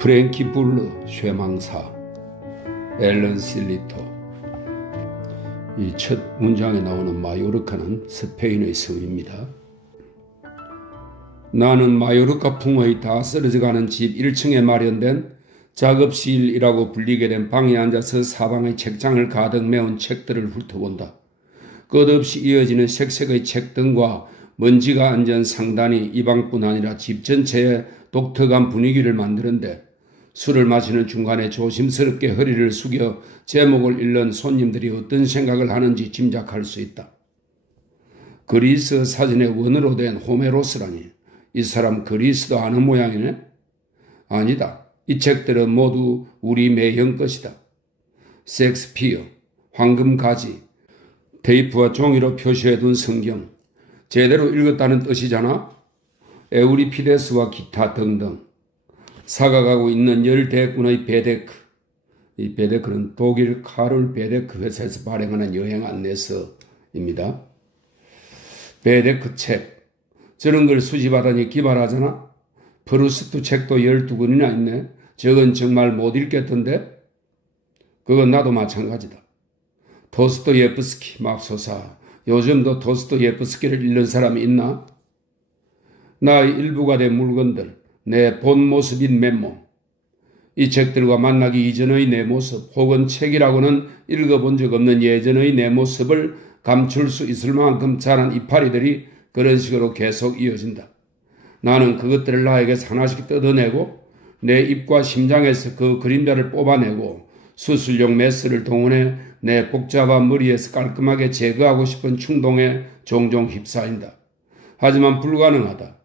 프랭키 불러 쇠망사 앨런 실리토. 이 첫 문장에 나오는 마요르카는 스페인의 섬입니다. 나는 마요르카 풍의 다 쓰러져가는 집 1층에 마련된 작업실이라고 불리게 된 방에 앉아서 사방의 책장을 가득 메운 책들을 훑어본다. 끝없이 이어지는 색색의 책등과 먼지가 앉은 상단이 이 방뿐 아니라 집 전체에 독특한 분위기를 만드는데, 술을 마시는 중간에 조심스럽게 허리를 숙여 제목을 읽는 손님들이 어떤 생각을 하는지 짐작할 수 있다. 그리스 사진의 원으로 된 호메로스라니, 이 사람 그리스도 아는 모양이네? 아니다. 이 책들은 모두 우리 매형 것이다. 섹스피어, 황금가지, 테이프와 종이로 표시해둔 성경, 제대로 읽었다는 뜻이잖아? 에우리피데스와 기타 등등. 사가가고 있는 열대군의 베데크. 이 베데크는 독일 카를 베데크 회사에서 발행하는 여행 안내서입니다. 베데크 책. 저런 걸 수집하다니 기발하잖아? 프루스트 책도 12권이나 있네. 저건 정말 못 읽겠던데? 그건 나도 마찬가지다. 도스토예프스키 맙소사. 요즘도 도스토예프스키를 읽는 사람이 있나? 나의 일부가 된 물건들, 내 본 모습인 맨몸, 이 책들과 만나기 이전의 내 모습 혹은 책이라고는 읽어본 적 없는 예전의 내 모습을 감출 수 있을 만큼 자란 이파리들이 그런 식으로 계속 이어진다. 나는 그것들을 나에게 하나씩 뜯어내고 내 입과 심장에서 그 그림자를 뽑아내고 수술용 메스를 동원해 내 복잡한 머리에서 깔끔하게 제거하고 싶은 충동에 종종 휩싸인다. 하지만 불가능하다.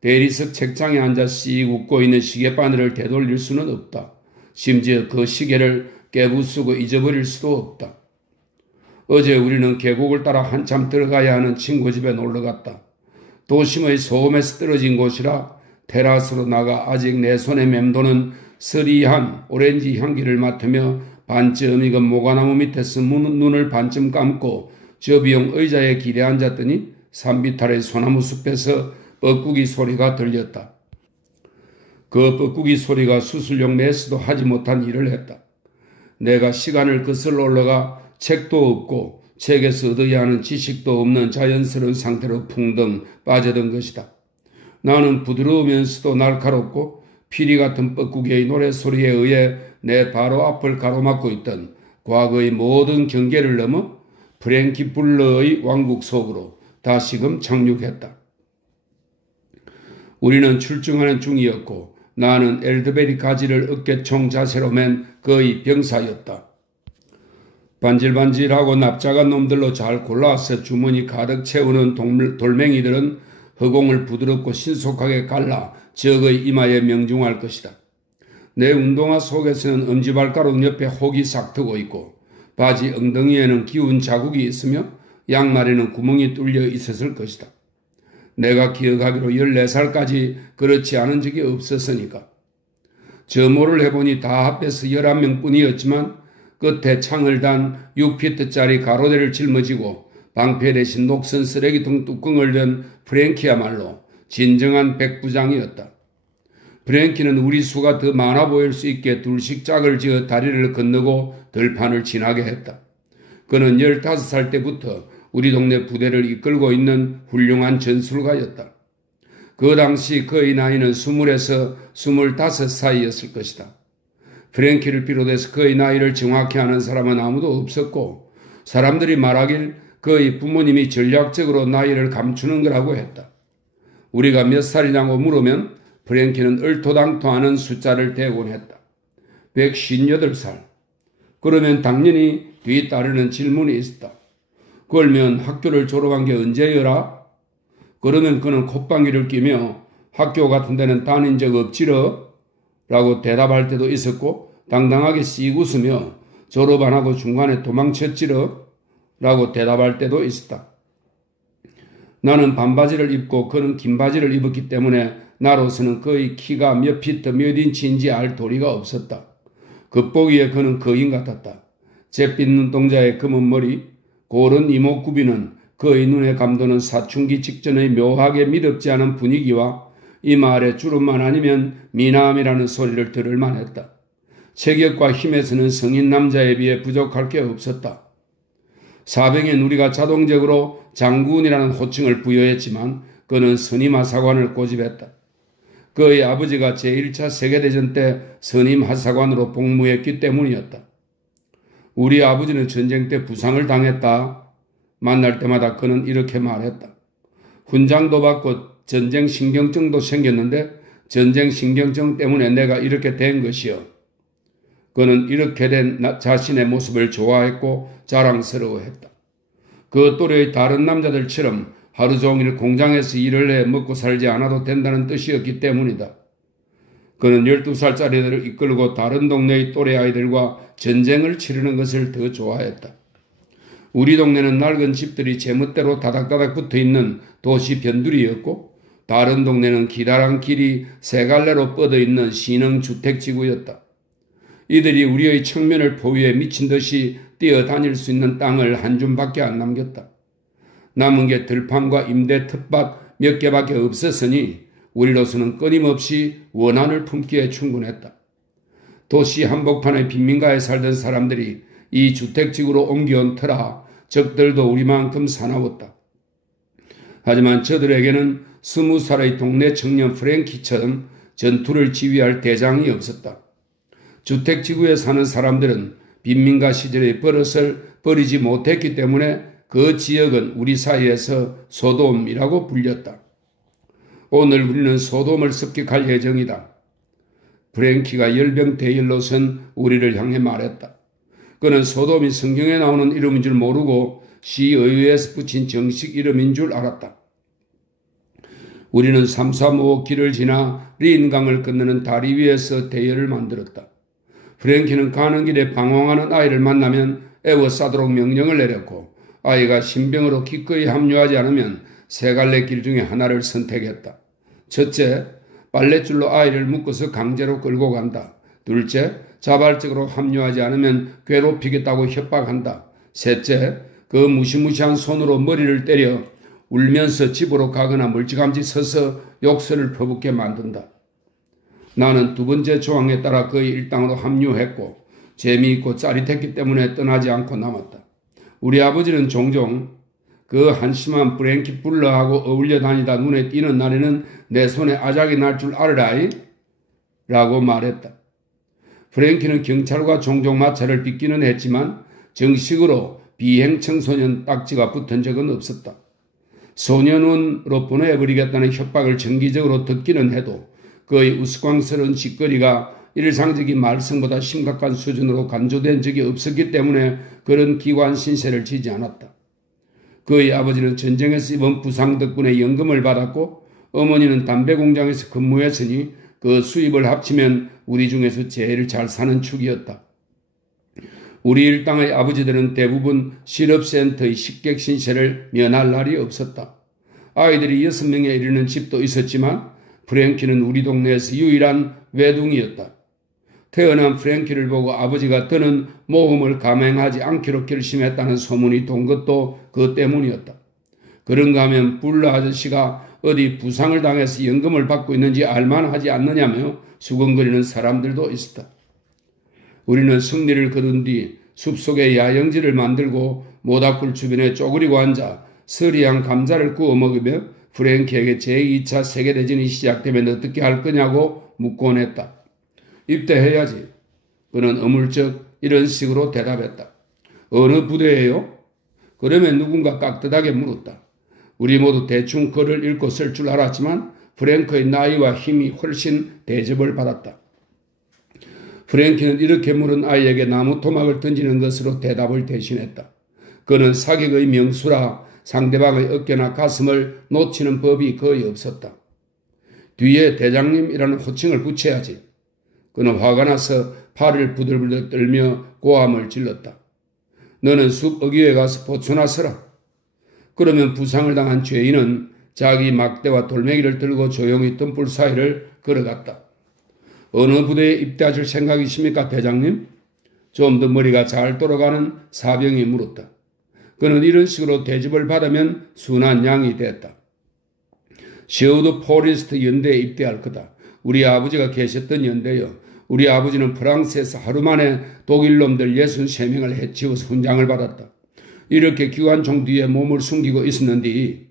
대리석 책장에 앉아 씩 웃고 있는 시계바늘을 되돌릴 수는 없다. 심지어 그 시계를 깨부수고 잊어버릴 수도 없다. 어제 우리는 계곡을 따라 한참 들어가야 하는 친구 집에 놀러갔다. 도심의 소음에서 떨어진 곳이라 테라스로 나가 아직 내 손에 맴도는 서리한 오렌지 향기를 맡으며 반쯤 익은 모가나무 밑에서 눈을 반쯤 감고 저비용 의자에 기대 앉았더니 산비탈의 소나무 숲에서 뻐꾸기 소리가 들렸다. 그 뻐꾸기 소리가 수술용 메스도 하지 못한 일을 했다. 내가 시간을 거슬러 올라가 책도 없고 책에서 얻어야 하는 지식도 없는 자연스러운 상태로 풍덩 빠져든 것이다. 나는 부드러우면서도 날카롭고 피리 같은 뻐꾸기의 노래소리에 의해 내 바로 앞을 가로막고 있던 과거의 모든 경계를 넘어 프랭키 불러의 왕국 속으로 다시금 착륙했다. 우리는 출중하는 중이었고 나는 엘드베리 가지를 어깨총 자세로 맨 거의 병사였다. 반질반질하고 납작한 놈들로 잘 골라서 주머니 가득 채우는 돌멩이들은 허공을 부드럽고 신속하게 갈라 적의 이마에 명중할 것이다. 내 운동화 속에서는 엄지발가락 옆에 혹이 싹 트고 있고 바지 엉덩이에는 기운 자국이 있으며 양말에는 구멍이 뚫려 있었을 것이다. 내가 기억하기로 14살까지 그렇지 않은 적이 없었으니까. 점호를 해보니 다 합해서 11명뿐이었지만 끝에 창을 단 6피트짜리 가로대를 짊어지고 방패 대신 녹슨 쓰레기통 뚜껑을 든 프랭키야말로 진정한 백부장이었다. 프랭키는 우리 수가 더 많아 보일 수 있게 둘씩 짝을 지어 다리를 건너고 들판을 지나게 했다. 그는 15살 때부터 우리 동네 부대를 이끌고 있는 훌륭한 전술가였다. 그 당시 그의 나이는 20에서 25 사이였을 것이다. 프랭키를 비롯해서 그의 나이를 정확히 아는 사람은 아무도 없었고 사람들이 말하길 그의 부모님이 전략적으로 나이를 감추는 거라고 했다. 우리가 몇 살이냐고 물으면 프랭키는 얼토당토하는 숫자를 대곤 했다. 158살. 그러면 당연히 뒤따르는 질문이 있었다. 그러면 학교를 졸업한 게 언제여라? 그러면 그는 콧방귀를 끼며 학교 같은 데는 다닌 적 없지러? 라고 대답할 때도 있었고 당당하게 씩 웃으며 졸업 안 하고 중간에 도망쳤지러? 라고 대답할 때도 있었다. 나는 반바지를 입고 그는 긴 바지를 입었기 때문에 나로서는 그의 키가 몇 피트 몇 인치인지 알 도리가 없었다. 겉보기에 그는 거인 같았다. 잿빛 눈동자의 검은 머리, 고른 이목구비는 그의 눈에 감도는 사춘기 직전의 묘하게 미덥지 않은 분위기와 이 말에 주름만 아니면 미남이라는 소리를 들을 만했다. 체격과 힘에서는 성인 남자에 비해 부족할 게 없었다. 사병인 우리가 자동적으로 장군이라는 호칭을 부여했지만 그는 선임하사관을 고집했다. 그의 아버지가 제1차 세계대전 때 선임하사관으로 복무했기 때문이었다. 우리 아버지는 전쟁 때 부상을 당했다. 만날 때마다 그는 이렇게 말했다. 훈장도 받고 전쟁 신경증도 생겼는데 전쟁 신경증 때문에 내가 이렇게 된 것이요. 그는 이렇게 된 자신의 모습을 좋아했고 자랑스러워했다. 그 또래의 다른 남자들처럼 하루 종일 공장에서 일을 해 먹고 살지 않아도 된다는 뜻이었기 때문이다. 그는 12살짜리들을 이끌고 다른 동네의 또래 아이들과 전쟁을 치르는 것을 더 좋아했다. 우리 동네는 낡은 집들이 제멋대로 다닥다닥 붙어있는 도시 변두리였고 다른 동네는 기다란 길이 세 갈래로 뻗어있는 신흥주택지구였다. 이들이 우리의 청면을 포위해 미친 듯이 뛰어다닐 수 있는 땅을 한 줌밖에 안 남겼다. 남은 게 들판과 임대 텃밭 몇 개밖에 없었으니 우리로서는 끊임없이 원한을 품기에 충분했다. 도시 한복판의 빈민가에 살던 사람들이 이 주택지구로 옮겨온 터라 적들도 우리만큼 사나웠다. 하지만 저들에게는 20살의 동네 청년 프랭키처럼 전투를 지휘할 대장이 없었다. 주택지구에 사는 사람들은 빈민가 시절의 버릇을 버리지 못했기 때문에 그 지역은 우리 사이에서 소돔이라고 불렸다. 오늘 우리는 소돔을 습격할 예정이다. 프랭키가 열병대열로선 우리를 향해 말했다. 그는 소돔이 성경에 나오는 이름인 줄 모르고 시의회에서 붙인 정식 이름인 줄 알았다. 우리는 335 길을 지나 린강을 건너는 다리 위에서 대열을 만들었다. 프랭키는 가는 길에 방황하는 아이를 만나면 애워싸도록 명령을 내렸고 아이가 신병으로 기꺼이 합류하지 않으면 세 갈래 길 중에 하나를 선택했다. 첫째, 빨랫줄로 아이를 묶어서 강제로 끌고 간다. 둘째, 자발적으로 합류하지 않으면 괴롭히겠다고 협박한다. 셋째, 그 무시무시한 손으로 머리를 때려 울면서 집으로 가거나 멀찌감치 서서 욕설을 퍼붓게 만든다. 나는 두 번째 조항에 따라 그의 일당으로 합류했고 재미있고 짜릿했기 때문에 떠나지 않고 남았다. 우리 아버지는 종종 그 한심한 프랭키 불러하고 어울려 다니다 눈에 띄는 날에는 내 손에 아작이 날 줄 알아라이? 라고 말했다. 프랭키는 경찰과 종종 마찰을 빚기는 했지만 정식으로 비행 청소년 딱지가 붙은 적은 없었다. 소년원으로 보내버리겠다는 협박을 정기적으로 듣기는 해도 그의 우스꽝스러운 짓거리가 일상적인 말썽보다 심각한 수준으로 간주된 적이 없었기 때문에 그런 기관 신세를 지지 않았다. 그의 아버지는 전쟁에서 입은 부상 덕분에 연금을 받았고 어머니는 담배 공장에서 근무했으니 그 수입을 합치면 우리 중에서 제일 잘 사는 축이었다. 우리 일당의 아버지들은 대부분 실업센터의 식객 신세를 면할 날이 없었다. 아이들이 6명에 이르는 집도 있었지만 프랭키는 우리 동네에서 유일한 외둥이였다. 태어난 프랭키를 보고 아버지가 더는 모험을 감행하지 않기로 결심했다는 소문이 돈 것도 그 때문이었다. 그런가 하면 불러 아저씨가 어디 부상을 당해서 연금을 받고 있는지 알만하지 않느냐며 수근거리는 사람들도 있었다. 우리는 승리를 거둔 뒤 숲속에 야영지를 만들고 모닥불 주변에 쪼그리고 앉아 서리한 감자를 구워 먹으며 프랭키에게 제2차 세계대전이 시작되면 어떻게 할 거냐고 묻곤 했다. 입대해야지. 그는 어물쩍 이런 식으로 대답했다. 어느 부대예요? 그러면 누군가 깍듯하게 물었다. 우리 모두 대충 글을 읽고 쓸 줄 알았지만 프랭크의 나이와 힘이 훨씬 대접을 받았다. 프랭키는 이렇게 물은 아이에게 나무 토막을 던지는 것으로 대답을 대신했다. 그는 사격의 명수라 상대방의 어깨나 가슴을 놓치는 법이 거의 없었다. 뒤에 대장님이라는 호칭을 붙여야지. 그는 화가 나서 팔을 부들부들 떨며 고함을 질렀다. 너는 숲 어귀에 가서 보초나 서라. 그러면 부상을 당한 죄인은 자기 막대와 돌멩이를 들고 조용히 덤불 사이를 걸어갔다. 어느 부대에 입대하실 생각이십니까, 대장님? 좀 더 머리가 잘 돌아가는 사병이 물었다. 그는 이런 식으로 대접을 받으면 순한 양이 됐다. 셰우드 포리스트 연대에 입대할 거다. 우리 아버지가 계셨던 연대요. 우리 아버지는 프랑스에서 하루 만에 독일 놈들 63명을 해치워서 훈장을 받았다. 이렇게 기관총 뒤에 몸을 숨기고 있었는데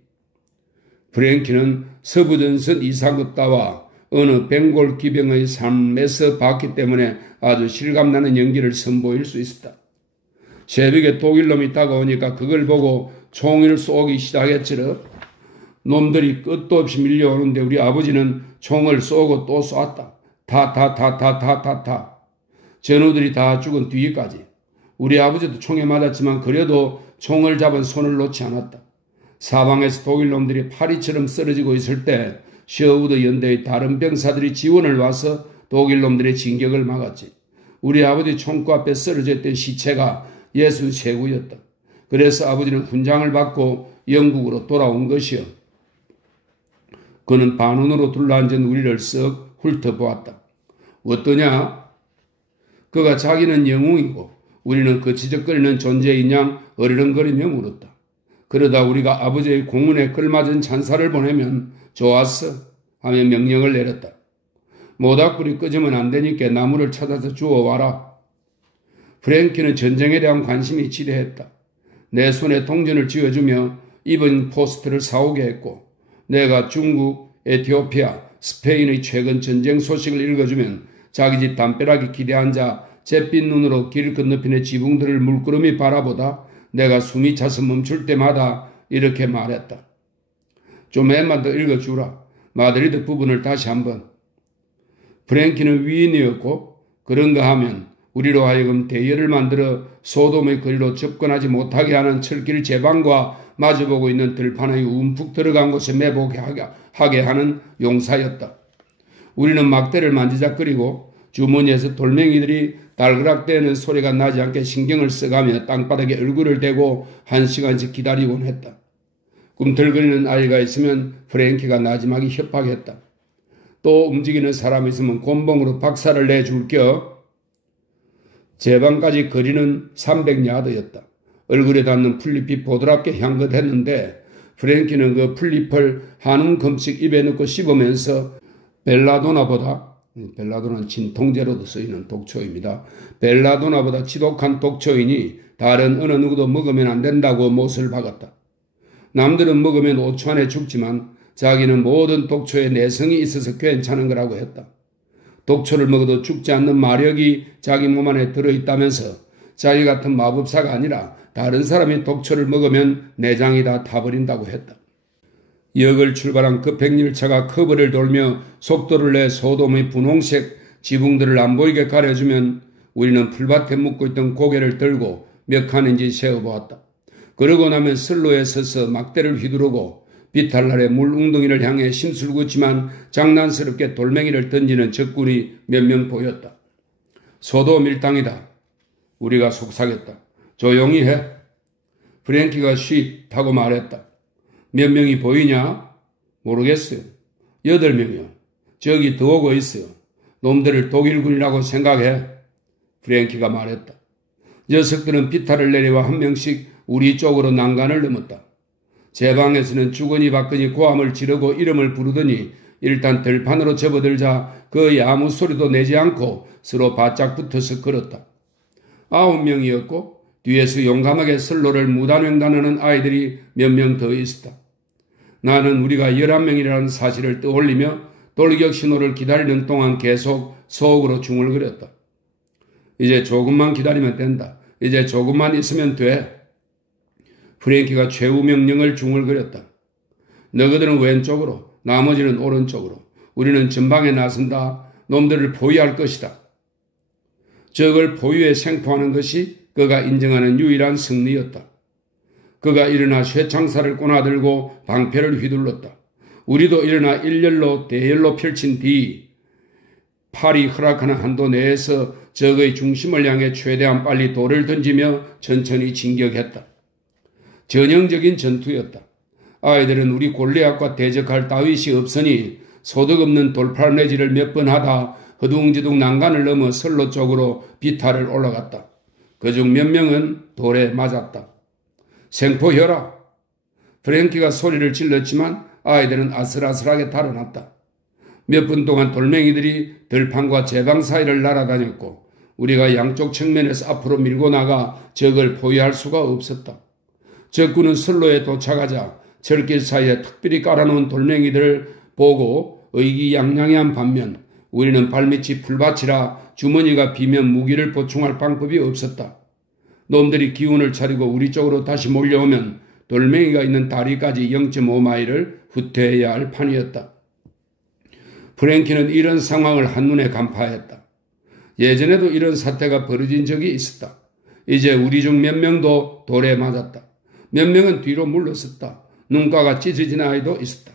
프랭키는 서부전선 이상급 따와 어느 벵골 기병의 삶에서 봤기 때문에 아주 실감나는 연기를 선보일 수 있었다. 새벽에 독일놈이 다가오니까 그걸 보고 총을 쏘기 시작했지라. 놈들이 끝도 없이 밀려오는데 우리 아버지는 총을 쏘고 또 쐈다. 타. 전우들이 다 죽은 뒤까지. 우리 아버지도 총에 맞았지만 그래도 총을 잡은 손을 놓지 않았다. 사방에서 독일놈들이 파리처럼 쓰러지고 있을 때 셰우드 연대의 다른 병사들이 지원을 와서 독일놈들의 진격을 막았지. 우리 아버지 총구 앞에 쓰러져 있던 시체가 63구였다. 그래서 아버지는 훈장을 받고 영국으로 돌아온 것이요. 그는 반운으로 둘러앉은 우리를 쓱 훑어보았다. 어떠냐? 그가 자기는 영웅이고 우리는 그 지적거리는 존재인 양 어리렁거리며 물었다. 그러다 우리가 아버지의 공문에 걸맞은 찬사를 보내면 좋았어 하며 명령을 내렸다. 모닥불이 꺼지면 안 되니까 나무를 찾아서 주워와라. 프랭키는 전쟁에 대한 관심이 지대했다. 내 손에 동전을 쥐어주며 입은 포스트를 사오게 했고 내가 중국, 에티오피아, 스페인의 최근 전쟁 소식을 읽어주면 자기 집 담벼락에 기대앉아 잿빛 눈으로 길 건너편의 지붕들을 물끄러미 바라보다 내가 숨이 차서 멈출 때마다 이렇게 말했다. 좀 애만 더 읽어주라. 마드리드 부분을 다시 한번. 프랭키는 위인이었고 그런가 하면 우리로 하여금 대열을 만들어 소돔의 거리로 접근하지 못하게 하는 철길 제방과 마주보고 있는 들판의 움푹 들어간 곳에 매복하게 하는 용사였다. 우리는 막대를 만지작거리고 주머니에서 돌멩이들이 달그락대는 소리가 나지 않게 신경을 써가며 땅바닥에 얼굴을 대고 1시간씩 기다리곤 했다. 꿈틀거리는 아이가 있으면 프랭키가 나지막이 협박했다. 또 움직이는 사람이 있으면 곤봉으로 박살을 내줄겨. 제방까지 거리는 300야드였다. 얼굴에 닿는 풀잎이 보드랍게 향긋했는데 프랭키는 그 풀잎을 한 움큼씩 입에 넣고 씹으면서 벨라도나는 진통제로도 쓰이는 독초입니다. 벨라도나보다 지독한 독초이니 다른 어느 누구도 먹으면 안 된다고 못을 박았다. 남들은 먹으면 5초 안에 죽지만 자기는 모든 독초에 내성이 있어서 괜찮은 거라고 했다. 독초를 먹어도 죽지 않는 마력이 자기 몸 안에 들어있다면서 자기 같은 마법사가 아니라 다른 사람이 독초를 먹으면 내장이 다 타버린다고 했다. 역을 출발한 급행열차가 커브를 돌며 속도를 내 소돔의 분홍색 지붕들을 안 보이게 가려주면 우리는 풀밭에 묻고 있던 고개를 들고 몇 칸인지 세어보았다. 그러고 나면 선로에 서서 막대를 휘두르고 비탈날의 물 웅덩이를 향해 심술궂지만 장난스럽게 돌멩이를 던지는 적군이 몇 명 보였다. 소돔 일당이다. 우리가 속삭였다. 조용히 해. 프랭키가 쉿 하고 말했다. 몇 명이 보이냐? 모르겠어요. 8명이요. 저기 더 오고 있어요. 놈들을 독일군이라고 생각해. 프랭키가 말했다. 녀석들은 비탈을 내려와 한 명씩 우리 쪽으로 난간을 넘었다. 제 방에서는 주거니 받거니 고함을 지르고 이름을 부르더니 일단 들판으로 접어들자 거의 아무 소리도 내지 않고 서로 바짝 붙어서 걸었다. 9명이었고 뒤에서 용감하게 선로를 무단횡단하는 아이들이 몇 명 더 있었다. 나는 우리가 11명이라는 사실을 떠올리며 돌격 신호를 기다리는 동안 계속 속으로 중얼거렸다. 이제 조금만 기다리면 된다. 이제 조금만 있으면 돼. 프랭키가 최후 명령을 중얼거렸다. 너희들은 왼쪽으로, 나머지는 오른쪽으로. 우리는 전방에 나선다. 놈들을 포위할 것이다. 적을 포위에 생포하는 것이 그가 인정하는 유일한 승리였다. 그가 일어나 쇠창살을 꼬나들고 방패를 휘둘렀다. 우리도 일어나 일렬로 대열로 펼친 뒤 팔이 허락하는 한도 내에서 적의 중심을 향해 최대한 빨리 돌을 던지며 천천히 진격했다. 전형적인 전투였다. 아이들은 우리 골리앗과 대적할 따윗이 없으니 소득 없는 돌팔매질을 몇 번 하다 허둥지둥 난간을 넘어 선로 쪽으로 비탈을 올라갔다. 그중 몇 명은 돌에 맞았다. 생포해라. 프랭키가 소리를 질렀지만 아이들은 아슬아슬하게 달아났다. 몇 분 동안 돌멩이들이 들판과 제방 사이를 날아다녔고 우리가 양쪽 측면에서 앞으로 밀고 나가 적을 포위할 수가 없었다. 적군은 선로에 도착하자 철길 사이에 특별히 깔아놓은 돌멩이들을 보고 의기양양한 반면 우리는 발밑이 풀밭이라 주머니가 비면 무기를 보충할 방법이 없었다. 놈들이 기운을 차리고 우리 쪽으로 다시 몰려오면 돌멩이가 있는 다리까지 0.5마일을 후퇴해야 할 판이었다. 프랭키는 이런 상황을 한눈에 간파했다. 예전에도 이런 사태가 벌어진 적이 있었다. 이제 우리 중 몇 명도 돌에 맞았다. 몇 명은 뒤로 물러섰다. 눈가가 찢어진 아이도 있었다.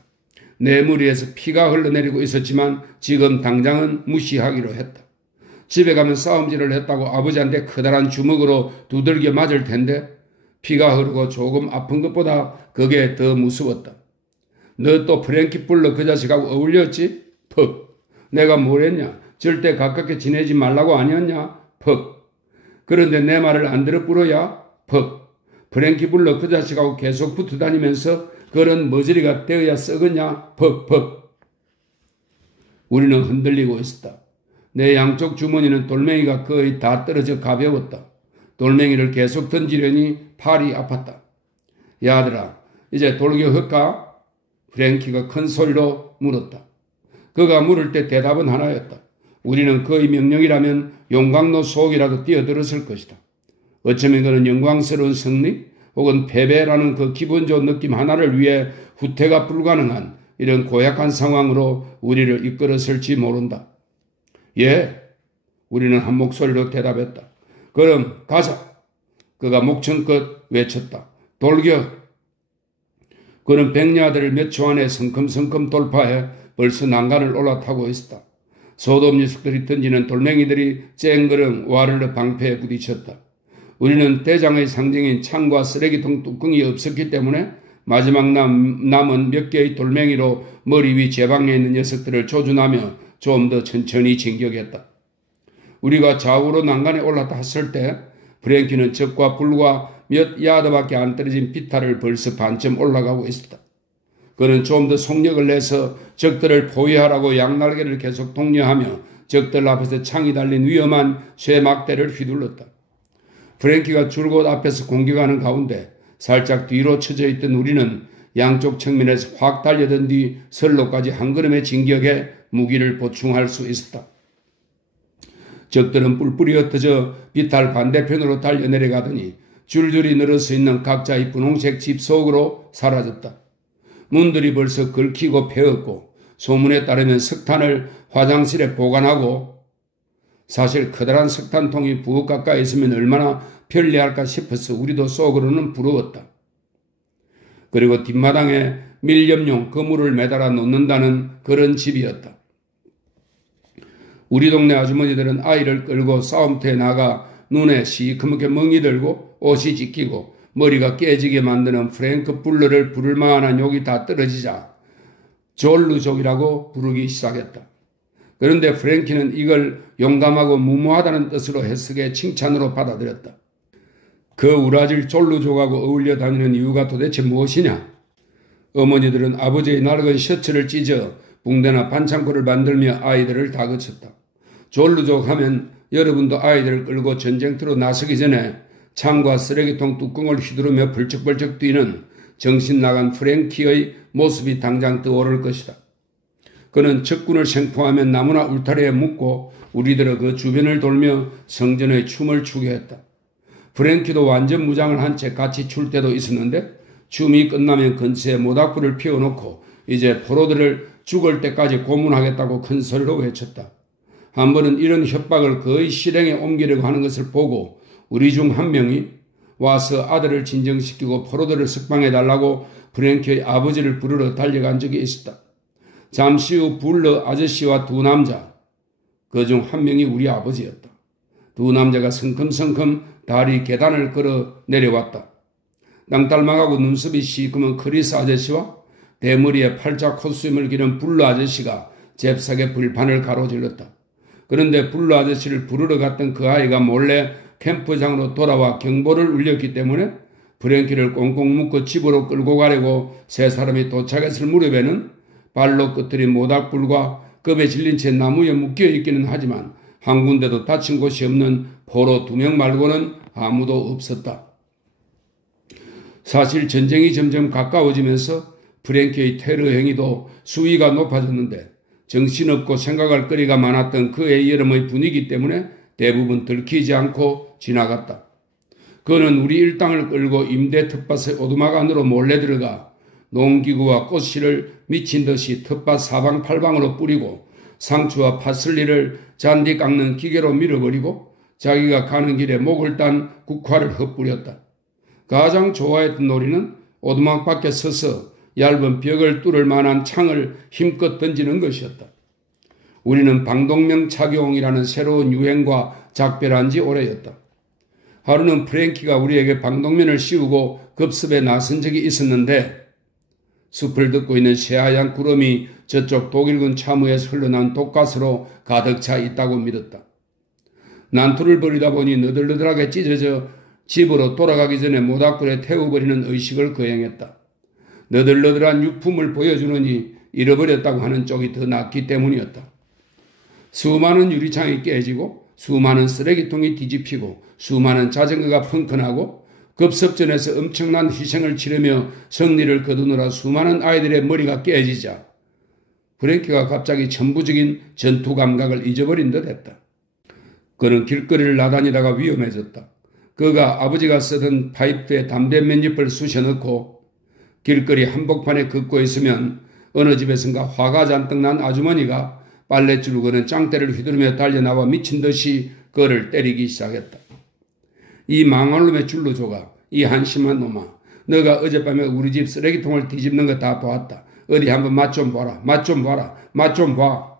내 머리에서 피가 흘러내리고 있었지만 지금 당장은 무시하기로 했다. 집에 가면 싸움질을 했다고 아버지한테 커다란 주먹으로 두들겨 맞을 텐데 피가 흐르고 조금 아픈 것보다 그게 더 무서웠다. 너 또 프랭키 불러 그 자식하고 어울렸지? 퍽. 내가 뭘 했냐? 절대 가깝게 지내지 말라고 아니었냐? 퍽. 그런데 내 말을 안 들어 불어야? 퍽. 프랭키 불러 그 자식하고 계속 붙어 다니면서 그런 머저리가 되어야 썩었냐? 퍽퍽. 우리는 흔들리고 있었다. 내 양쪽 주머니는 돌멩이가 거의 다 떨어져 가벼웠다. 돌멩이를 계속 던지려니 팔이 아팠다. 야들아, 이제 돌격할까? 프랭키가 큰 소리로 물었다. 그가 물을 때 대답은 하나였다. 우리는 그의 명령이라면 용광로 속이라도 뛰어들었을 것이다. 어쩌면 그는 영광스러운 승리 혹은 패배라는 그 기분 좋은 느낌 하나를 위해 후퇴가 불가능한 이런 고약한 상황으로 우리를 이끌었을지 모른다. 예, 우리는 한 목소리로 대답했다. 그럼 가자. 그가 목청껏 외쳤다. 돌격. 그는 백야드를 몇 초 안에 성큼성큼 돌파해 벌써 난간을 올라타고 있었다. 소돔 녀석들이 던지는 돌멩이들이 쨍그릉 와르르 방패에 부딪혔다. 우리는 대장의 상징인 창과 쓰레기통 뚜껑이 없었기 때문에 마지막 남은 몇 개의 돌멩이로 머리 위 제방에 있는 녀석들을 조준하며 좀 더 천천히 진격했다. 우리가 좌우로 난간에 올라탔을 때 프랭키는 적과 불과 몇 야드밖에 안 떨어진 비탈을 벌써 반쯤 올라가고 있었다. 그는 좀 더 속력을 내서 적들을 포위하라고 양날개를 계속 독려하며 적들 앞에서 창이 달린 위험한 쇠막대를 휘둘렀다. 프랭키가 줄곧 앞에서 공격하는 가운데 살짝 뒤로 처져 있던 우리는 양쪽 측면에서 확 달려든 뒤 선로까지 한 걸음에 진격해 무기를 보충할 수 있었다. 적들은 뿔뿔이 흩어져 비탈 반대편으로 달려내려가더니 줄줄이 늘어서 있는 각자의 분홍색 집 속으로 사라졌다. 문들이 벌써 긁히고 패었고 소문에 따르면 석탄을 화장실에 보관하고 사실 커다란 석탄통이 부엌 가까이 있으면 얼마나 편리할까 싶어서 우리도 속으로는 부러웠다. 그리고 뒷마당에 밀렵용 그물을 매달아 놓는다는 그런 집이었다. 우리 동네 아주머니들은 아이를 끌고 싸움터에 나가 눈에 시커멓게 멍이 들고 옷이 찢기고 머리가 깨지게 만드는 프랭크 불러를 부를 만한 욕이 다 떨어지자 졸루족이라고 부르기 시작했다. 그런데 프랭키는 이걸 용감하고 무모하다는 뜻으로 해석해 칭찬으로 받아들였다. 그 우라질 졸루족하고 어울려 다니는 이유가 도대체 무엇이냐? 어머니들은 아버지의 낡은 셔츠를 찢어 붕대나 반창고를 만들며 아이들을 다그쳤다. 졸루족 하면 여러분도 아이들을 끌고 전쟁터로 나서기 전에 창과 쓰레기통 뚜껑을 휘두르며 벌쩍벌쩍 뛰는 정신 나간 프랭키의 모습이 당장 떠오를 것이다. 그는 적군을 생포하면 나무나 울타리에 묶고 우리들의 그 주변을 돌며 성전의 춤을 추게 했다. 프랭키도 완전 무장을 한 채 같이 출 때도 있었는데 춤이 끝나면 근처에 모닥불을 피워놓고 이제 포로들을 죽을 때까지 고문하겠다고 큰 소리로 외쳤다. 한 번은 이런 협박을 거의 실행에 옮기려고 하는 것을 보고 우리 중 한 명이 와서 아들을 진정시키고 포로들을 석방해달라고 프랭키의 아버지를 부르러 달려간 적이 있었다. 잠시 후 불러 아저씨와 두 남자, 그 중 한 명이 우리 아버지였다. 두 남자가 성큼성큼 다리 계단을 걸어 내려왔다. 땅딸막하고 눈썹이 시커먼 크리스 아저씨와 대머리에 팔자 콧수염을 기른 불러 아저씨가 잽싸게 불판을 가로질렀다. 그런데 불러 아저씨를 부르러 갔던 그 아이가 몰래 캠프장으로 돌아와 경보를 울렸기 때문에 프랭키를 꽁꽁 묶어 집으로 끌고 가려고 세 사람이 도착했을 무렵에는 발로 끄트린 모닥불과 겁에 질린 채 나무에 묶여 있기는 하지만 한 군데도 다친 곳이 없는 포로 2명 말고는 아무도 없었다. 사실 전쟁이 점점 가까워지면서 프랭키의 테러 행위도 수위가 높아졌는데 정신없고 생각할 거리가 많았던 그의 여름의 분위기 때문에 대부분 들키지 않고 지나갔다. 그는 우리 일당을 끌고 임대 텃밭의 오두막 안으로 몰래 들어가 농기구와 꽃씨를 미친 듯이 텃밭 사방팔방으로 뿌리고 상추와 파슬리를 잔디 깎는 기계로 밀어버리고 자기가 가는 길에 목을 딴 국화를 흩뿌렸다. 가장 좋아했던 놀이는 오두막 밖에 서서 얇은 벽을 뚫을 만한 창을 힘껏 던지는 것이었다. 우리는 방독면 착용이라는 새로운 유행과 작별한 지 오래였다. 하루는 프랭키가 우리에게 방독면을 씌우고 급습에 나선 적이 있었는데 숲을 덮고 있는 새하얀 구름이 저쪽 독일군 참호에서 흘러난 독가스로 가득 차 있다고 믿었다. 난투를 벌이다 보니 너덜너덜하게 찢어져 집으로 돌아가기 전에 모닥불에 태워버리는 의식을 거행했다. 너덜너덜한 유품을 보여주느니 잃어버렸다고 하는 쪽이 더 낫기 때문이었다. 수많은 유리창이 깨지고 수많은 쓰레기통이 뒤집히고 수많은 자전거가 펑크나고 급습전에서 엄청난 희생을 치르며 승리를 거두느라 수많은 아이들의 머리가 깨지자 프랭키가 갑자기 천부적인 전투 감각을 잊어버린 듯 했다. 그는 길거리를 나다니다가 위험해졌다. 그가 아버지가 쓰던 파이프에 담배 몇 잎을 쑤셔넣고 길거리 한복판에 걷고 있으면 어느 집에선가 화가 잔뜩 난 아주머니가 빨랫줄을 거는 짱대를 휘두르며 달려나와 미친 듯이 그를 때리기 시작했다. 이 망할 놈의 줄로 조가, 이 한심한 놈아, 너가 어젯밤에 우리 집 쓰레기통을 뒤집는 거 다 보았다. 어디 한번 맛 좀 봐라, 맛 좀 봐라, 맛 좀 봐.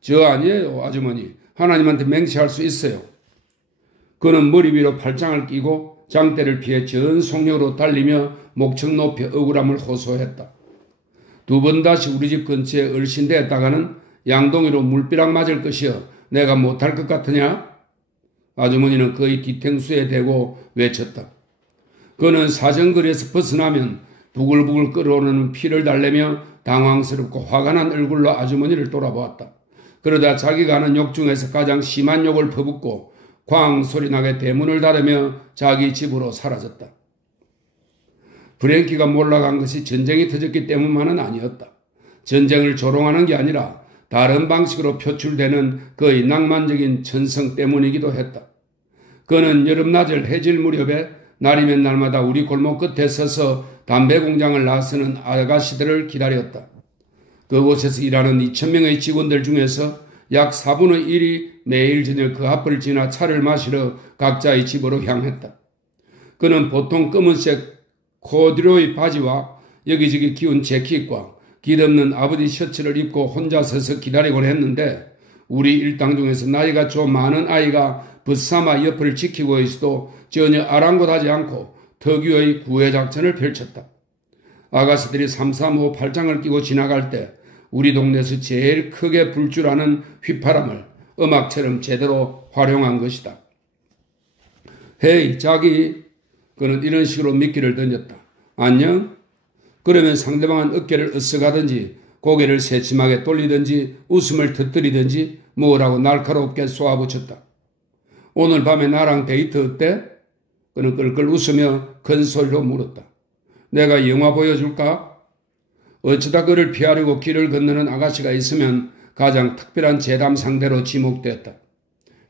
저 아니에요, 아주머니. 하나님한테 맹세할 수 있어요. 그는 머리 위로 팔짱을 끼고 장대를 피해 전속력으로 달리며 목청 높여 억울함을 호소했다. 2번 다시 우리 집 근처에 얼씬대었다가는 양동이로 물비락 맞을 것이여 내가 못할 것 같으냐? 아주머니는 그의 뒤통수에 대고 외쳤다. 그는 사정거리에서 벗어나면 부글부글 끓어오르는 피를 달래며 당황스럽고 화가 난 얼굴로 아주머니를 돌아보았다. 그러다 자기가 하는 욕 중에서 가장 심한 욕을 퍼붓고 광 소리나게 대문을 닫으며 자기 집으로 사라졌다. 프랭키가 몰락한 것이 전쟁이 터졌기 때문만은 아니었다. 전쟁을 조롱하는 게 아니라 다른 방식으로 표출되는 그의 낭만적인 천성 때문이기도 했다. 그는 여름낮을 해질 무렵에 날이면 날마다 우리 골목 끝에 서서 담배 공장을 나서는 아가씨들을 기다렸다. 그곳에서 일하는 2,000명의 직원들 중에서 약 4분의 1이 매일 저녁 그 앞을 지나 차를 마시러 각자의 집으로 향했다. 그는 보통 검은색 코듀로이 바지와 여기저기 기운 재킷과 길없는 아버지 셔츠를 입고 혼자 서서 기다리곤 했는데 우리 일당 중에서 나이가 좀 많은 아이가 벗삼아 옆을 지키고 있어도 전혀 아랑곳하지 않고 특유의 구애작전을 펼쳤다. 아가씨들이 삼삼오오 팔짱을 끼고 지나갈 때 우리 동네에서 제일 크게 불 줄 아는 휘파람을 음악처럼 제대로 활용한 것이다. 헤이 자기, 그는 이런 식으로 미끼를 던졌다. 안녕? 그러면 상대방은 어깨를 으쓱하든지 고개를 새침하게 돌리든지 웃음을 터뜨리든지 뭐라고 날카롭게 쏘아붙였다. 오늘 밤에 나랑 데이트 어때? 그는 끌끌 웃으며 큰 소리로 물었다. 내가 영화 보여줄까? 어쩌다 그를 피하려고 길을 건너는 아가씨가 있으면 가장 특별한 재담 상대로 지목되었다.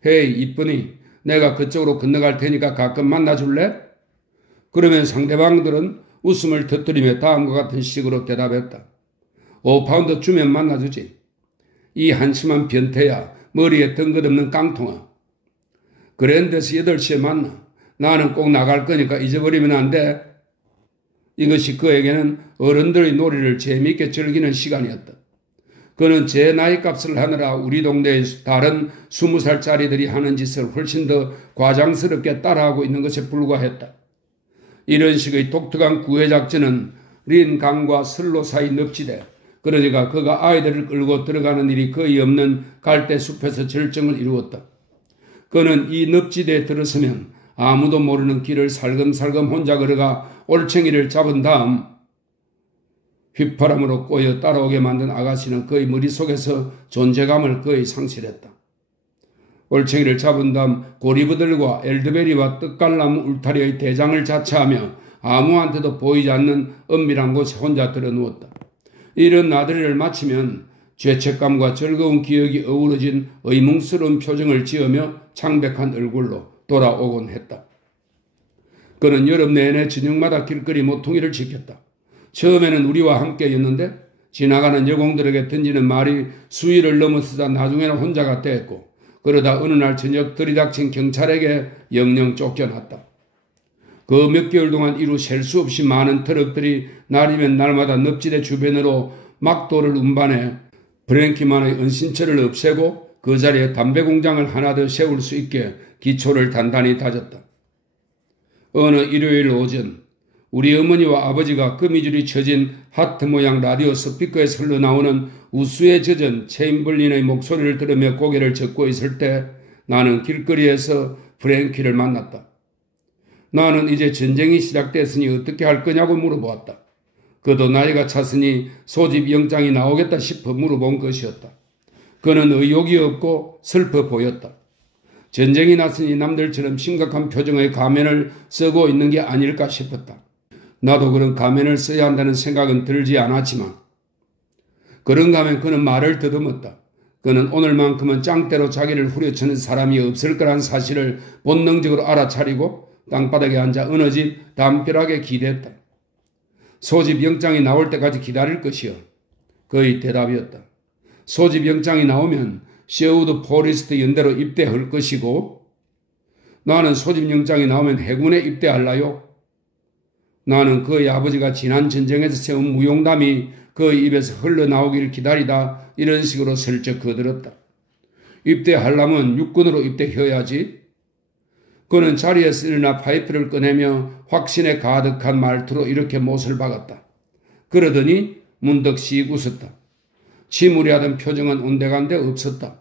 헤이 이쁜이, 내가 그쪽으로 건너갈 테니까 가끔 만나줄래? 그러면 상대방들은 웃음을 터뜨리며 다음과 같은 식으로 대답했다. 5파운드 주면 만나주지. 이 한심한 변태야, 머리에 덩긋없는 깡통아. 그랜드에서 8시에 만나. 나는 꼭 나갈 거니까 잊어버리면 안 돼. 이것이 그에게는 어른들의 놀이를 재미있게 즐기는 시간이었다. 그는 제 나이값을 하느라 우리 동네의 다른 20살짜리들이 하는 짓을 훨씬 더 과장스럽게 따라하고 있는 것에 불과했다. 이런 식의 독특한 구애작전은 린 강과 슬로 사이 늪지대, 그러니까 그가 아이들을 끌고 들어가는 일이 거의 없는 갈대 숲에서 절정을 이루었다. 그는 이 늪지대에 들어서면 아무도 모르는 길을 살금살금 혼자 걸어가 올챙이를 잡은 다음 휘파람으로 꼬여 따라오게 만든 아가씨는 그의 머릿속에서 존재감을 거의 상실했다. 올챙이를 잡은 다음 고리부들과 엘드베리와 뜻갈나무 울타리의 대장을 자처하며 아무한테도 보이지 않는 은밀한 곳에 혼자 들어누웠다. 이런 나들이를 마치면 죄책감과 즐거운 기억이 어우러진 의문스러운 표정을 지으며 창백한 얼굴로 돌아오곤 했다. 그는 여름 내내 저녁마다 길거리 모퉁이를 지켰다. 처음에는 우리와 함께였는데 지나가는 여공들에게 던지는 말이 수위를 넘어서자 나중에는 혼자가 됐고, 그러다 어느 날 저녁 들이닥친 경찰에게 영영 쫓겨났다. 그 몇 개월 동안 이루 셀 수 없이 많은 트럭들이 날이면 날마다 늪지대 주변으로 막도를 운반해 프랭키만의 은신처를 없애고 그 자리에 담배 공장을 하나 더 세울 수 있게 기초를 단단히 다졌다. 어느 일요일 오전 우리 어머니와 아버지가 거미줄이 쳐진 하트 모양 라디오 스피커에서 흘러나오는 우수에 젖은 체인벌린의 목소리를 들으며 고개를 젓고 있을 때 나는 길거리에서 프랭키를 만났다. 나는 이제 전쟁이 시작됐으니 어떻게 할 거냐고 물어보았다. 그도 나이가 찼으니 소집 영장이 나오겠다 싶어 물어본 것이었다. 그는 의욕이 없고 슬퍼 보였다. 전쟁이 났으니 남들처럼 심각한 표정의 가면을 쓰고 있는 게 아닐까 싶었다. 나도 그런 가면을 써야 한다는 생각은 들지 않았지만 그런가 하면 그는 말을 더듬었다. 그는 오늘만큼은 짱대로 자기를 후려치는 사람이 없을 거란 사실을 본능적으로 알아차리고 땅바닥에 앉아 어느 집 담벼락에 기댔다. 소집 영장이 나올 때까지 기다릴 것이요. 그의 대답이었다. 소집 영장이 나오면 셰우드 포리스트 연대로 입대할 것이고, 나는 소집 영장이 나오면 해군에 입대할라요. 나는 그의 아버지가 지난 전쟁에서 세운 무용담이 그의 입에서 흘러나오기를 기다리다 이런 식으로 슬쩍 거들었다. 입대하려면 육군으로 입대해야지. 그는 자리에서 일어나 파이프를 꺼내며 확신에 가득한 말투로 이렇게 못을 박았다. 그러더니 문득 씩 웃었다. 침울해하던 표정은 온데간데 없었다.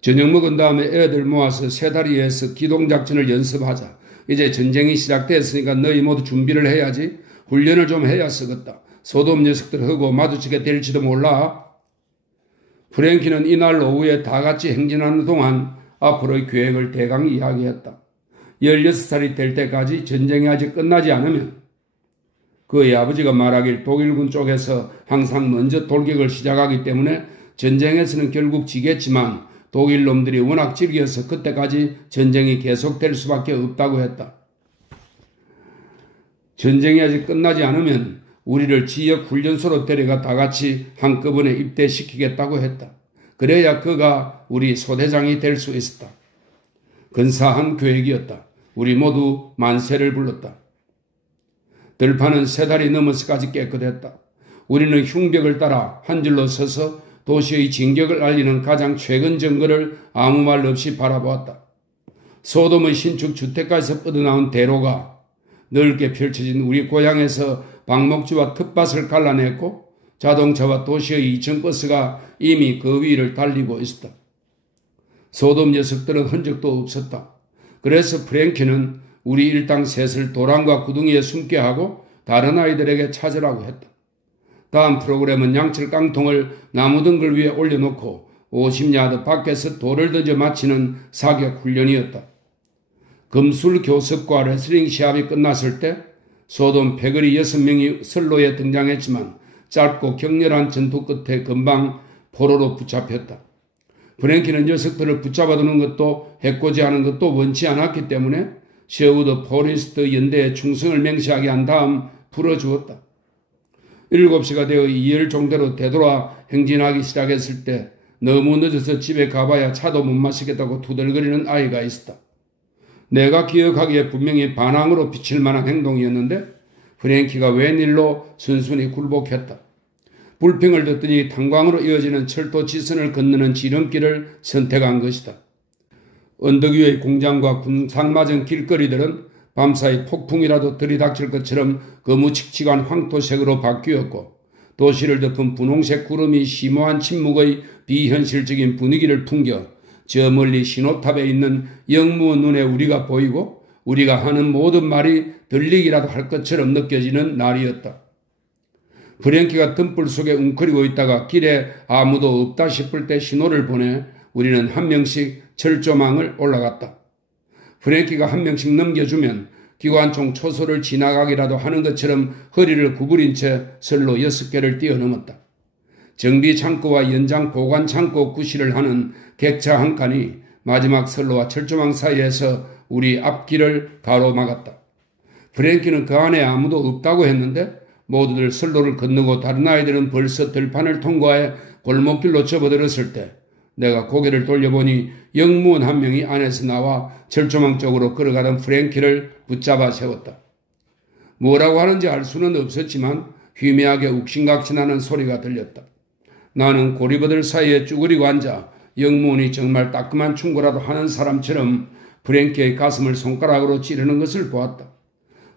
저녁 먹은 다음에 애들 모아서 세 다리에서 기동작전을 연습하자. 이제 전쟁이 시작됐으니까 너희 모두 준비를 해야지. 훈련을 좀 해야 쓰겠다. 소돔 녀석들하고 마주치게 될지도 몰라. 프랭키는 이날 오후에 다 같이 행진하는 동안 앞으로의 계획을 대강 이야기했다. 16살이 될 때까지 전쟁이 아직 끝나지 않으면 그의 아버지가 말하길 독일군 쪽에서 항상 먼저 돌격을 시작하기 때문에 전쟁에서는 결국 지겠지만 독일 놈들이 워낙 즐겨서 그때까지 전쟁이 계속될 수밖에 없다고 했다. 전쟁이 아직 끝나지 않으면 우리를 지역 훈련소로 데려가 다 같이 한꺼번에 입대시키겠다고 했다. 그래야 그가 우리 소대장이 될 수 있었다. 근사한 계획이었다. 우리 모두 만세를 불렀다. 들판은 세 달이 넘어서까지 깨끗했다. 우리는 흉벽을 따라 한 줄로 서서 도시의 진격을 알리는 가장 최근 증거를 아무 말 없이 바라보았다. 소돔의 신축 주택가에서 뻗어나온 대로가 넓게 펼쳐진 우리 고향에서 방목지와 텃밭을 갈라냈고 자동차와 도시의 2층 버스가 이미 그 위를 달리고 있었다. 소돔 녀석들은 흔적도 없었다. 그래서 프랭키는 우리 일당 셋을 도랑과 구덩이에 숨게 하고 다른 아이들에게 찾으라고 했다. 다음 프로그램은 양철 깡통을 나무등글 위에 올려놓고 50야드 밖에서 돌을 던져 맞히는 사격 훈련이었다. 금술 교습과 레슬링 시합이 끝났을 때 소돔 패거리 6명이 선로에 등장했지만 짧고 격렬한 전투 끝에 금방 포로로 붙잡혔다. 프랭키는 녀석들을 붙잡아두는 것도 해코지하는 것도 원치 않았기 때문에 셰우드 포리스트 연대에 충성을 맹세하게 한 다음 풀어주었다. 7시가 되어 2열 정도로 되돌아 행진하기 시작했을 때 너무 늦어서 집에 가봐야 차도 못 마시겠다고 투덜거리는 아이가 있었다. 내가 기억하기에 분명히 반항으로 비칠 만한 행동이었는데 프랭키가 웬일로 순순히 굴복했다. 불평을 듣더니 탄광으로 이어지는 철도 지선을 건너는 지름길을 선택한 것이다. 언덕 위의 공장과 군상맞은 길거리들은 밤사이 폭풍이라도 들이닥칠 것처럼 거무칙칙한 황토색으로 바뀌었고 도시를 덮은 분홍색 구름이 심오한 침묵의 비현실적인 분위기를 풍겨 저 멀리 신호탑에 있는 영무 눈에 우리가 보이고 우리가 하는 모든 말이 들리기라도 할 것처럼 느껴지는 날이었다. 프랭키가 등불 속에 웅크리고 있다가 길에 아무도 없다 싶을 때 신호를 보내 우리는 한 명씩 철조망을 올라갔다. 프랭키가 한 명씩 넘겨주면 기관총 초소를 지나가기라도 하는 것처럼 허리를 구부린 채 선로 6개를 뛰어넘었다. 정비 창고와 연장 보관 창고 구실을 하는 객차 한 칸이 마지막 선로와 철조망 사이에서 우리 앞길을 가로막았다. 프랭키는 그 안에 아무도 없다고 했는데 모두들 선로를 건너고 다른 아이들은 벌써 들판을 통과해 골목길로 접어들었을 때 내가 고개를 돌려보니 영무원 한 명이 안에서 나와 철조망 쪽으로 걸어가던 프랭키를 붙잡아 세웠다. 뭐라고 하는지 알 수는 없었지만 희미하게 욱신각신하는 소리가 들렸다. 나는 고리버들 사이에 쭈그리고 앉아 영무원이 정말 따끔한 충고라도 하는 사람처럼 프랭키의 가슴을 손가락으로 찌르는 것을 보았다.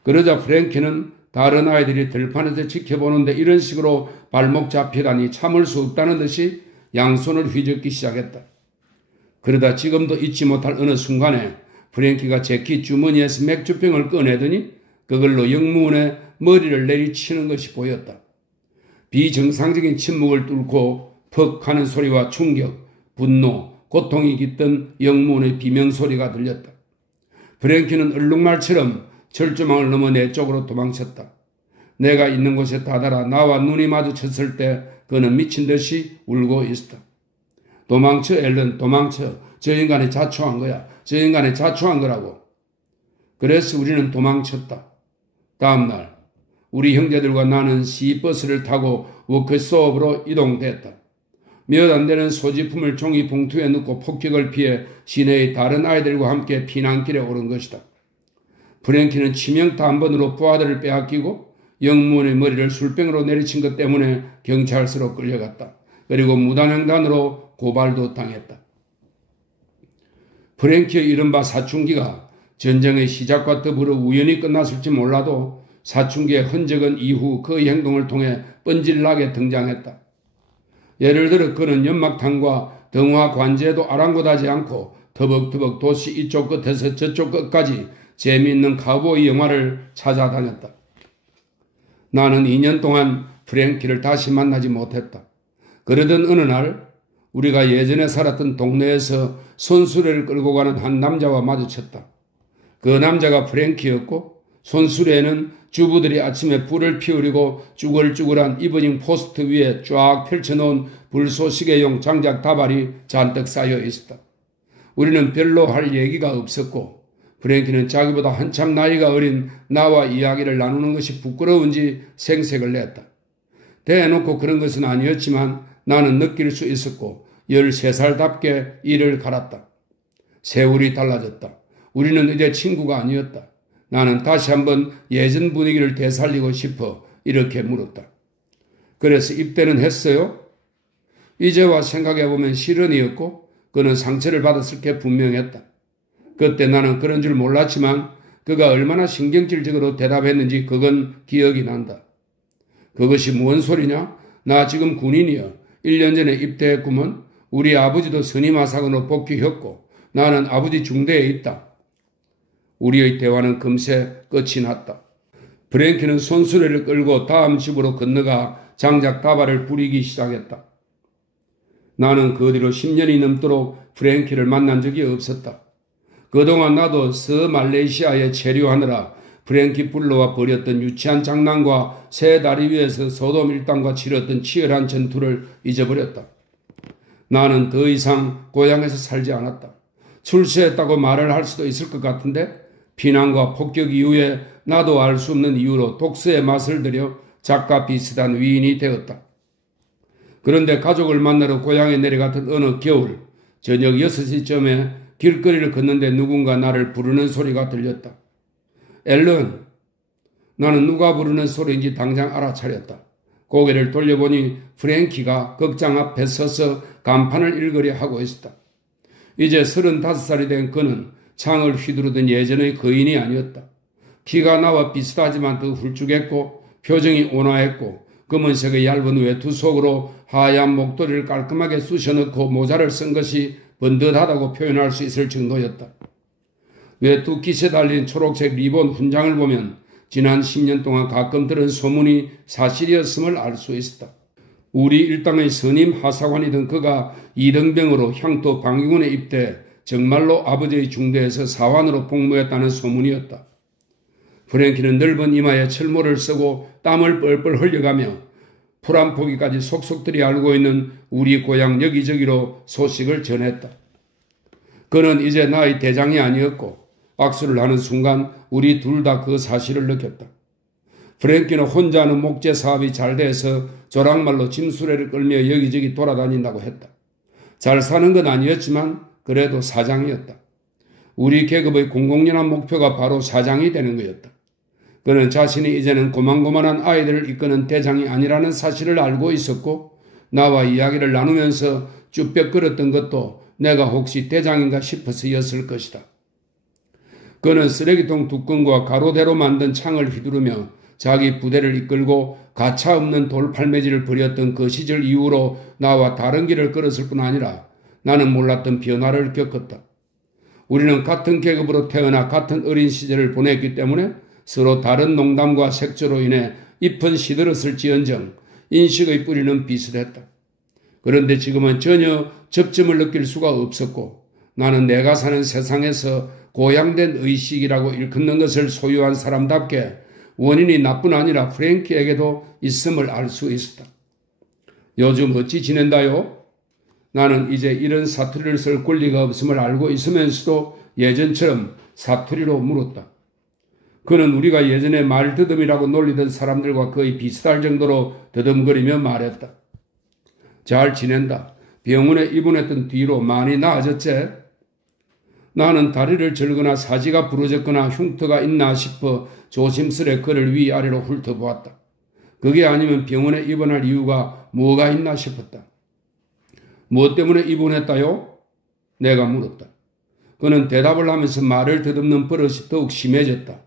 그러자 프랭키는 다른 아이들이 들판에서 지켜보는데 이런 식으로 발목 잡히다니 참을 수 없다는 듯이 양손을 휘젓기 시작했다. 그러다 지금도 잊지 못할 어느 순간에 프랭키가 재킷 주머니에서 맥주병을 꺼내더니 그걸로 영무원의 머리를 내리치는 것이 보였다. 비정상적인 침묵을 뚫고 퍽 하는 소리와 충격, 분노, 고통이 깃든 영무원의 비명소리가 들렸다. 프랭키는 얼룩말처럼 철조망을 넘어 내 쪽으로 도망쳤다. 내가 있는 곳에 다다라 나와 눈이 마주쳤을 때 그는 미친 듯이 울고 있었다. 도망쳐 앨런, 도망쳐. 저 인간이 자초한 거야. 저 인간이 자초한 거라고. 그래서 우리는 도망쳤다. 다음날 우리 형제들과 나는 시버스를 타고 워크숍으로 이동됐다. 몇 안 되는 소지품을 종이 봉투에 넣고 폭격을 피해 시내의 다른 아이들과 함께 피난길에 오른 것이다. 프랭키는 치명타 한 번으로 부하들을 빼앗기고 영무원의 머리를 술병으로 내리친 것 때문에 경찰서로 끌려갔다. 그리고 무단횡단으로 고발도 당했다. 프랭키의 이른바 사춘기가 전쟁의 시작과 더불어 우연히 끝났을지 몰라도 사춘기의 흔적은 이후 그의 행동을 통해 뻔질나게 등장했다. 예를 들어 그는 연막탄과 등화 관제도 아랑곳하지 않고 터벅터벅 도시 이쪽 끝에서 저쪽 끝까지 재미있는 카우보이 영화를 찾아다녔다. 나는 2년 동안 프랭키를 다시 만나지 못했다. 그러던 어느 날 우리가 예전에 살았던 동네에서 손수레를 끌고 가는 한 남자와 마주쳤다. 그 남자가 프랭키였고 손수레에는 주부들이 아침에 불을 피우려고 쭈글쭈글한 이브닝 포스트 위에 쫙 펼쳐놓은 불쏘시개용 장작 다발이 잔뜩 쌓여 있었다. 우리는 별로 할 얘기가 없었고 프랭키는 자기보다 한참 나이가 어린 나와 이야기를 나누는 것이 부끄러운지 생색을 냈다. 대놓고 그런 것은 아니었지만 나는 느낄 수 있었고 13살답게 이를 갈았다. 세월이 달라졌다. 우리는 이제 친구가 아니었다. 나는 다시 한번 예전 분위기를 되살리고 싶어 이렇게 물었다. 그래서 입대는 했어요? 이제와 생각해보면 실언이었고 그는 상처를 받았을 게 분명했다. 그때 나는 그런 줄 몰랐지만 그가 얼마나 신경질적으로 대답했는지 그건 기억이 난다. 그것이 뭔 소리냐? 나 지금 군인이야. 1년 전에 입대했구먼. 우리 아버지도 선임하사관으로 복귀했고 나는 아버지 중대에 있다. 우리의 대화는 금세 끝이 났다. 프랭키는 손수레를 끌고 다음 집으로 건너가 장작 다발을 부리기 시작했다. 나는 그 뒤로 10년이 넘도록 프랭키를 만난 적이 없었다. 그동안 나도 서말레이시아에 체류하느라 프랭키 불러와 벌였던 유치한 장난과 새 다리 위에서 소돔 일당과 치렀던 치열한 전투를 잊어버렸다. 나는 더 이상 고향에서 살지 않았다. 출세했다고 말을 할 수도 있을 것 같은데 피난과 폭격 이후에 나도 알 수 없는 이유로 독서의 맛을 들여 작가 비슷한 위인이 되었다. 그런데 가족을 만나러 고향에 내려갔던 어느 겨울 저녁 6시쯤에 길거리를 걷는데 누군가 나를 부르는 소리가 들렸다. 앨런. 나는 누가 부르는 소리인지 당장 알아차렸다. 고개를 돌려보니 프랭키가 극장 앞에 서서 간판을 읽으려 하고 있었다. 이제 35살이 된 그는 창을 휘두르던 예전의 거인이 아니었다. 키가 나와 비슷하지만 더 훌쭉했고 표정이 온화했고 검은색의 얇은 외투 속으로 하얀 목도리를 깔끔하게 쑤셔넣고 모자를 쓴 것이 번듯하다고 표현할 수 있을 정도였다. 외투깃에 달린 초록색 리본 훈장을 보면 지난 10년 동안 가끔 들은 소문이 사실이었음을 알 수 있었다. 우리 일당의 선임 하사관이던 그가 이등병으로 향토 방위군에 입대 정말로 아버지의 중대에서 사환으로 복무했다는 소문이었다. 프랭키는 넓은 이마에 철모를 쓰고 땀을 뻘뻘 흘려가며 풀 한 포기까지 속속들이 알고 있는 우리 고향 여기저기로 소식을 전했다. 그는 이제 나의 대장이 아니었고 악수를 하는 순간 우리 둘 다 그 사실을 느꼈다. 프랭키는 혼자 하는 목재 사업이 잘 돼서 조랑말로 짐수레를 끌며 여기저기 돌아다닌다고 했다. 잘 사는 건 아니었지만 그래도 사장이었다. 우리 계급의 공공연한 목표가 바로 사장이 되는 거였다. 그는 자신이 이제는 고만고만한 아이들을 이끄는 대장이 아니라는 사실을 알고 있었고 나와 이야기를 나누면서 쭈뼛거렸던 것도 내가 혹시 대장인가 싶어서였을 것이다. 그는 쓰레기통 뚜껑과 가로대로 만든 창을 휘두르며 자기 부대를 이끌고 가차없는 돌팔매질을 벌였던 그 시절 이후로 나와 다른 길을 걸었을 뿐 아니라 나는 몰랐던 변화를 겪었다. 우리는 같은 계급으로 태어나 같은 어린 시절을 보냈기 때문에 서로 다른 농담과 색조로 인해 잎은 시들었을지언정 인식의 뿌리는 비슷했다. 그런데 지금은 전혀 접점을 느낄 수가 없었고 나는 내가 사는 세상에서 고양된 의식이라고 일컫는 것을 소유한 사람답게 원인이 나뿐 아니라 프랭키에게도 있음을 알 수 있었다. 요즘 어찌 지낸다요? 나는 이제 이런 사투리를 쓸 권리가 없음을 알고 있으면서도 예전처럼 사투리로 물었다. 그는 우리가 예전에 말더듬이라고 놀리던 사람들과 거의 비슷할 정도로 더듬거리며 말했다. 잘 지낸다. 병원에 입원했던 뒤로 많이 나아졌지? 나는 다리를 절거나 사지가 부러졌거나 흉터가 있나 싶어 조심스레 그를 위아래로 훑어보았다. 그게 아니면 병원에 입원할 이유가 뭐가 있나 싶었다. 무엇 때문에 입원했다요? 내가 물었다. 그는 대답을 하면서 말을 더듬는 버릇이 더욱 심해졌다.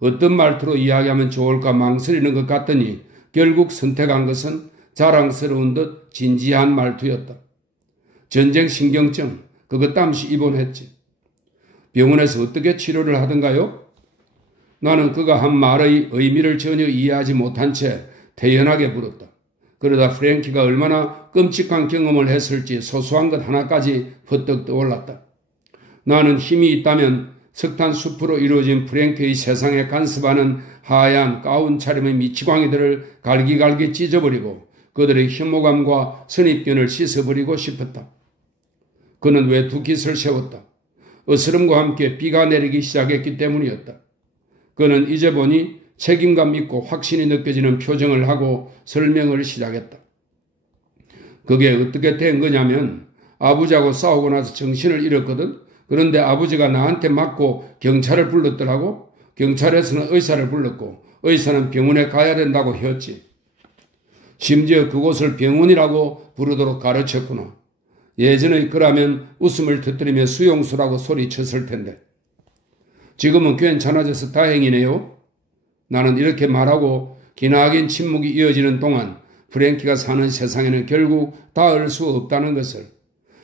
어떤 말투로 이야기하면 좋을까 망설이는 것 같더니 결국 선택한 것은 자랑스러운 듯 진지한 말투였다. 전쟁 신경증, 그것 땀시 입원했지. 병원에서 어떻게 치료를 하던가요? 나는 그가 한 말의 의미를 전혀 이해하지 못한 채 태연하게 물었다. 그러다 프랭키가 얼마나 끔찍한 경험을 했을지 소소한 것 하나까지 퍼뜩 떠올랐다. 나는 힘이 있다면 석탄 숲으로 이루어진 프랭키의 세상에 간섭하는 하얀 가운 차림의 미치광이들을 갈기갈기 찢어버리고 그들의 혐오감과 선입견을 씻어버리고 싶었다. 그는 외투깃을 세웠다. 어스름과 함께 비가 내리기 시작했기 때문이었다. 그는 이제 보니 책임감 있고 확신이 느껴지는 표정을 하고 설명을 시작했다. 그게 어떻게 된 거냐면 아버지하고 싸우고 나서 정신을 잃었거든. 그런데 아버지가 나한테 맞고 경찰을 불렀더라고. 경찰에서는 의사를 불렀고 의사는 병원에 가야 된다고 했지. 심지어 그곳을 병원이라고 부르도록 가르쳤구나. 예전의 그라면 웃음을 터뜨리며 수용수라고 소리쳤을 텐데. 지금은 괜찮아져서 다행이네요. 나는 이렇게 말하고 기나긴 침묵이 이어지는 동안 프랭키가 사는 세상에는 결국 닿을 수 없다는 것을,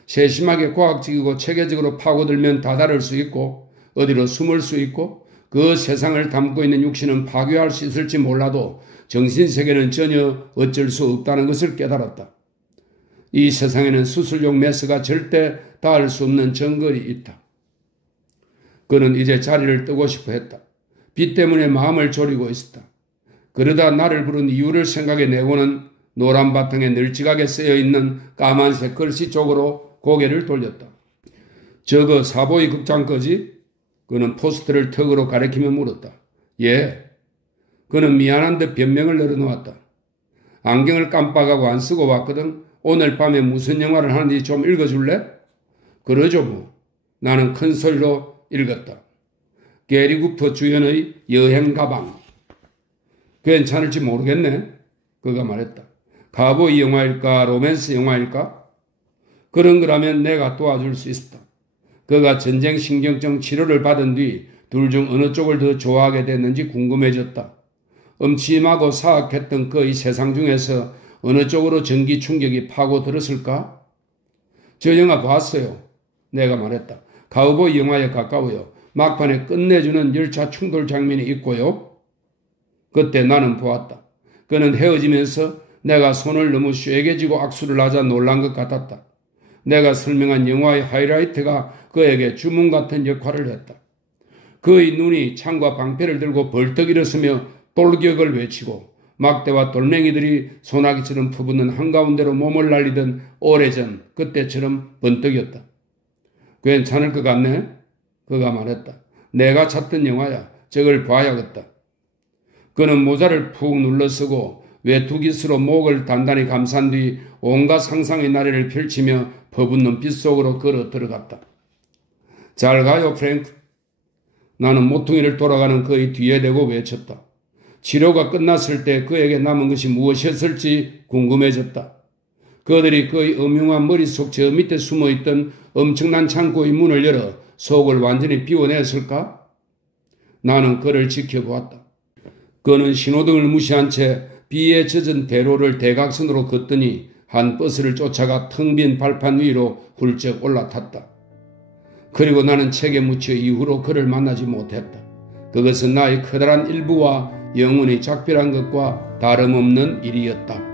세심하게 과학적이고 체계적으로 파고들면 다다를 수 있고 어디로 숨을 수 있고 그 세상을 담고 있는 육신은 파괴할 수 있을지 몰라도 정신세계는 전혀 어쩔 수 없다는 것을 깨달았다. 이 세상에는 수술용 메스가 절대 닿을 수 없는 정글이 있다. 그는 이제 자리를 뜨고 싶어 했다. 빚 때문에 마음을 졸이고 있었다. 그러다 나를 부른 이유를 생각해 내고는 노란 바탕에 널찍하게 쓰여있는 까만색 글씨 쪽으로 고개를 돌렸다. 저거 사보이 극장 거지? 그는 포스트를 턱으로 가리키며 물었다. 예. 그는 미안한 듯 변명을 늘어놓았다. 안경을 깜빡하고 안 쓰고 왔거든. 오늘 밤에 무슨 영화를 하는지 좀 읽어줄래? 그러죠 뭐. 나는 큰 소리로 읽었다. 게리 구퍼 주연의 여행 가방. 괜찮을지 모르겠네. 그가 말했다. 카보이 영화일까 로맨스 영화일까? 그런 거라면 내가 도와줄 수 있었다. 그가 전쟁 신경증 치료를 받은 뒤 둘 중 어느 쪽을 더 좋아하게 됐는지 궁금해졌다. 음침하고 사악했던 그의 세상 중에서 어느 쪽으로 전기 충격이 파고들었을까? 저 영화 봤어요. 내가 말했다. 카우보이 영화에 가까워요. 막판에 끝내주는 열차 충돌 장면이 있고요. 그때 나는 보았다. 그는 헤어지면서 내가 손을 너무 쇠게 쥐고 악수를 하자 놀란 것 같았다. 내가 설명한 영화의 하이라이트가 그에게 주문 같은 역할을 했다. 그의 눈이 창과 방패를 들고 벌떡 일어서며 돌격을 외치고 막대와 돌멩이들이 소나기처럼 퍼붓는 한가운데로 몸을 날리던 오래전 그때처럼 번뜩였다. 괜찮을 것 같네? 그가 말했다. 내가 찾던 영화야. 저걸 봐야겠다. 그는 모자를 푹 눌러쓰고 외투깃으로 목을 단단히 감싼 뒤 온갖 상상의 나래를 펼치며 퍼붓는 빛 속으로 걸어 들어갔다. 잘 가요, 프랭크. 나는 모퉁이를 돌아가는 그의 뒤에 대고 외쳤다. 치료가 끝났을 때 그에게 남은 것이 무엇이었을지 궁금해졌다. 그들이 그의 음흉한 머릿속 저 밑에 숨어있던 엄청난 창고의 문을 열어 속을 완전히 비워냈을까? 나는 그를 지켜보았다. 그는 신호등을 무시한 채 비에 젖은 대로를 대각선으로 걷더니 한 버스를 쫓아가 텅 빈 발판 위로 훌쩍 올라탔다. 그리고 나는 책에 묻혀 이후로 그를 만나지 못했다. 그것은 나의 커다란 일부와 영원히 작별한 것과 다름없는 일이었다.